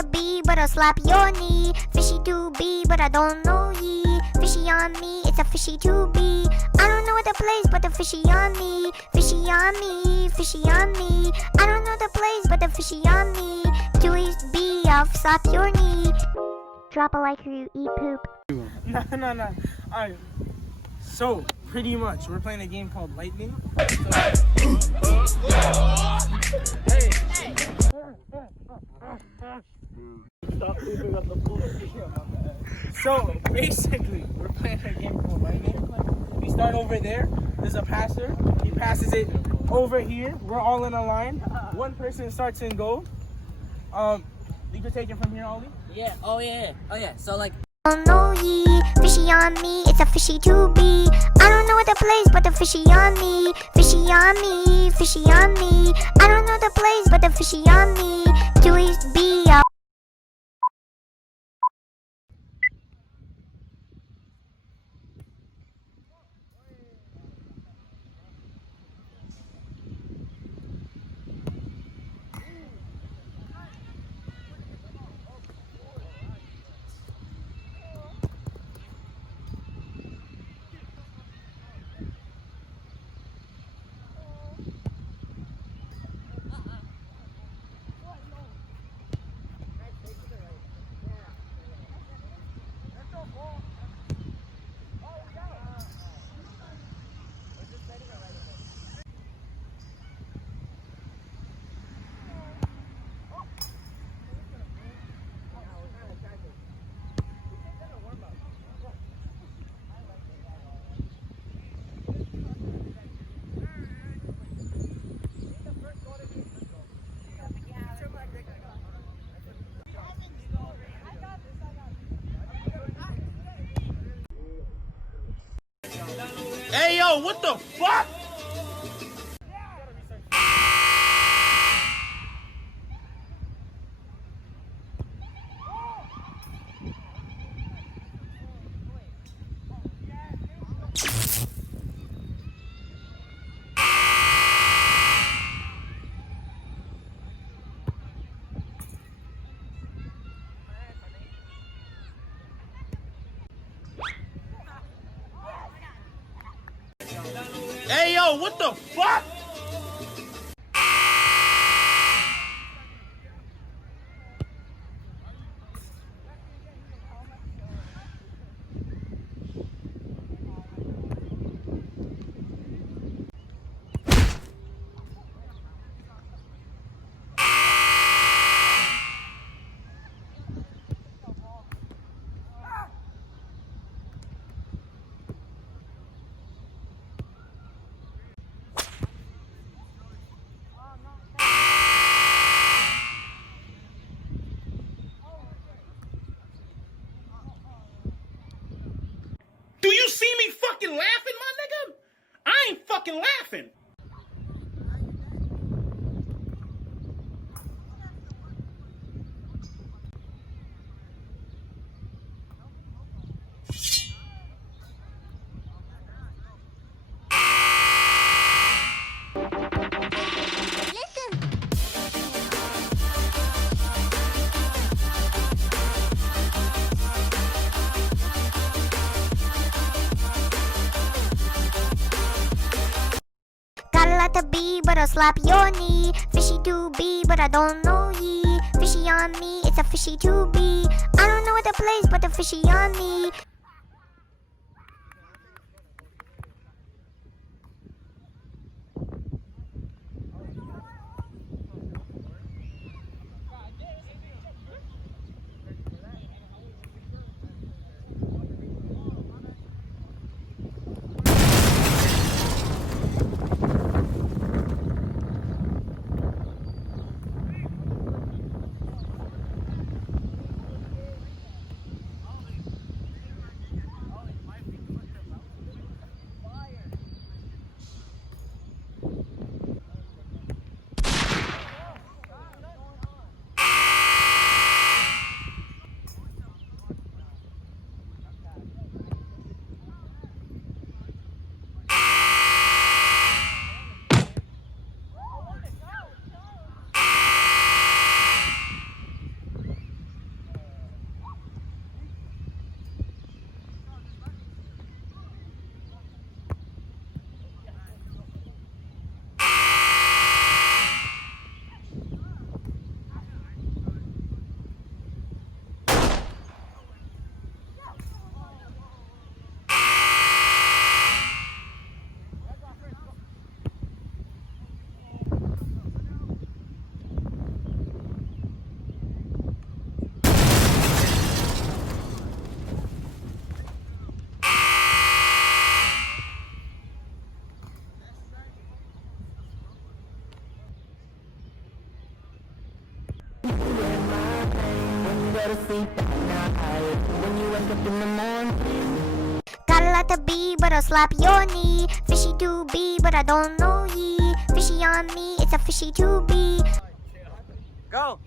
to be, but I'll slap your knee. Fishy to be, but I don't know ye. Fishy on me, it's a fishy to be. I don't know the place, but the fishy on me. Fishy on me, fishy on me. I don't know the place, but the fishy on me. To be, I'll slap your knee. Drop a like or you eat poop. No. Alright. So, pretty much, we're playing a game called Lightning. So, basically, we're playing a game called Lightning. We start over there. There's a passer. He passes it over here. We're all in a line. One person starts in goal. You can take it from here, Ollie. Yeah. Oh yeah. So like. Don't know ye, fishy on me, it's a fishy to be. I don't know the place, but the fishy on me. Fishy on me, fishy on me. I don't know the place, but the fishy on me. To be, Hey, yo, what the fuck? Hey, yo, what the fuck? Do you see me fucking laughing, my nigga? I ain't fucking laughing. got a lot to be, but I'll slap your knee. Fishy to be, but I don't know ye. Fishy on me, it's a fishy to be. I don't know the place, but the fishy on me. to sleep at night. When you wake up in the morning. Got a lot to be, but I'll slap your knee. Fishy to be, but I don't know ye. Fishy on me, it's a fishy to be. Go.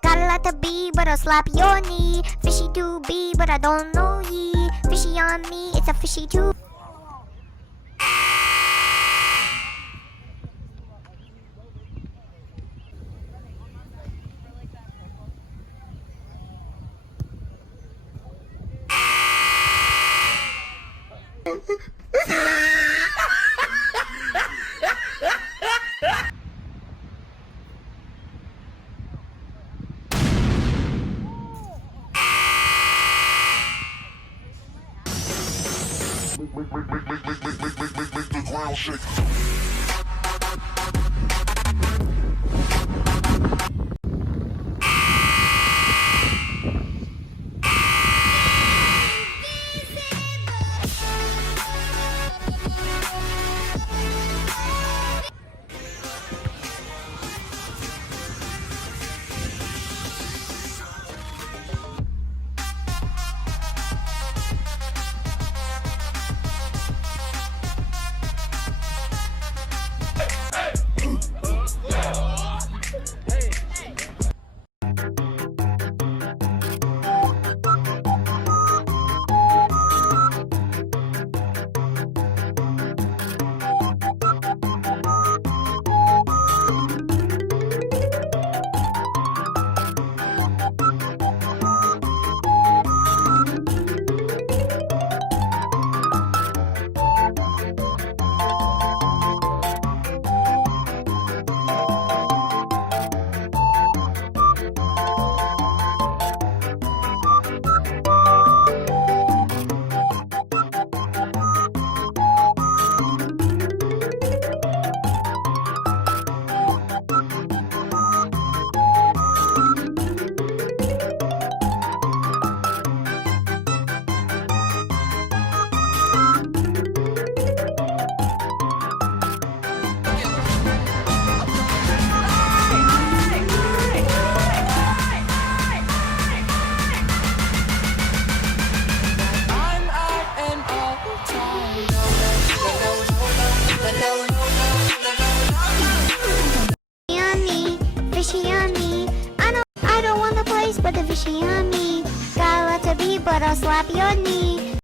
Got a lot to be, but I'll slap your knee. Fishy to be, but I don't know ye. Fishy on me, it's a fishy to. Make the ground shake. Fishy on me. I don't want the place, but the fishy on me. Got a lot to be, but I'll slap your knee.